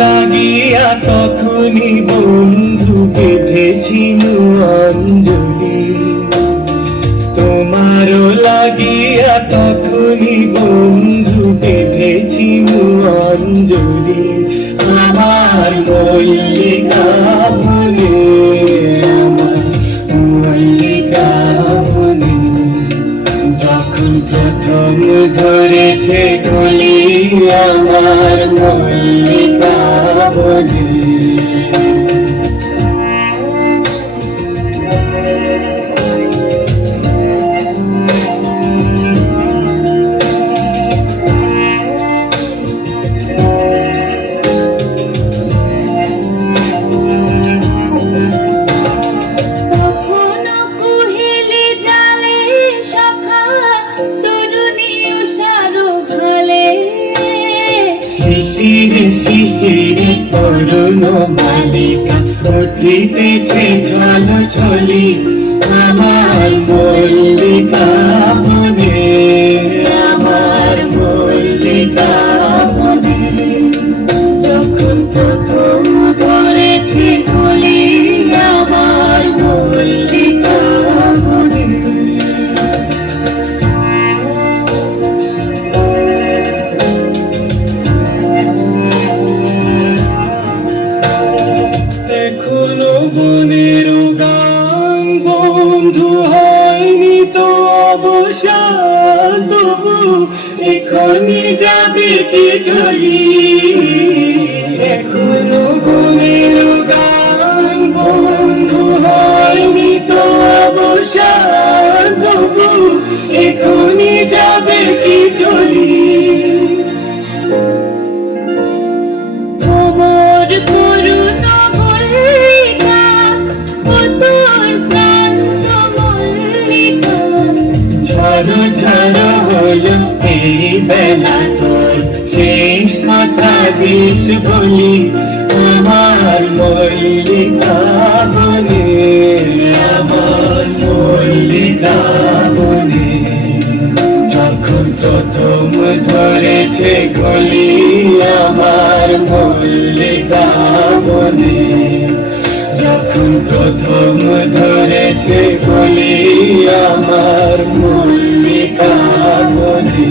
লাগিয়া তখনই বন্ধু বেঁধেছি অঞ্জলি, তোমারও লাগিয়া তখনই বন্ধু বেঁধেছি অঞ্জলি। আমার মল্লিকা বনে, আমার মল্লিকা বনে, যখন প্রথম ধরেছে কলি আমার মল্লিকা বনে। শিশিরে শিশিরে তরুণ বালিকা উঠিতেছে ঝলঝলি আমার মল্লিকা বনে, আমার মল্লিকা বনে, যখন প্রথম ধরেছি কলি আমার মল্লিকা বনে। এখনো বনের গান বন্ধু হয়নি তো অবসান, তবু এখনই যাবে কি চলি। এখনো বনের গান বন্ধু হয়নি তো অবসান, তবু এখনই যাবে কি চলি। ঝড়ো ঝড়ো হলো এই বেলা তোর শেষ কথা দিস বলি আমার মল্লিকা বনে, আমার মল্লিকা বনে, যখন প্রথম ধরেছে কলি আমার মল্লিকা বনে, যখন প্রথম ধরেছে কলি আমার মল্লিকা বনে।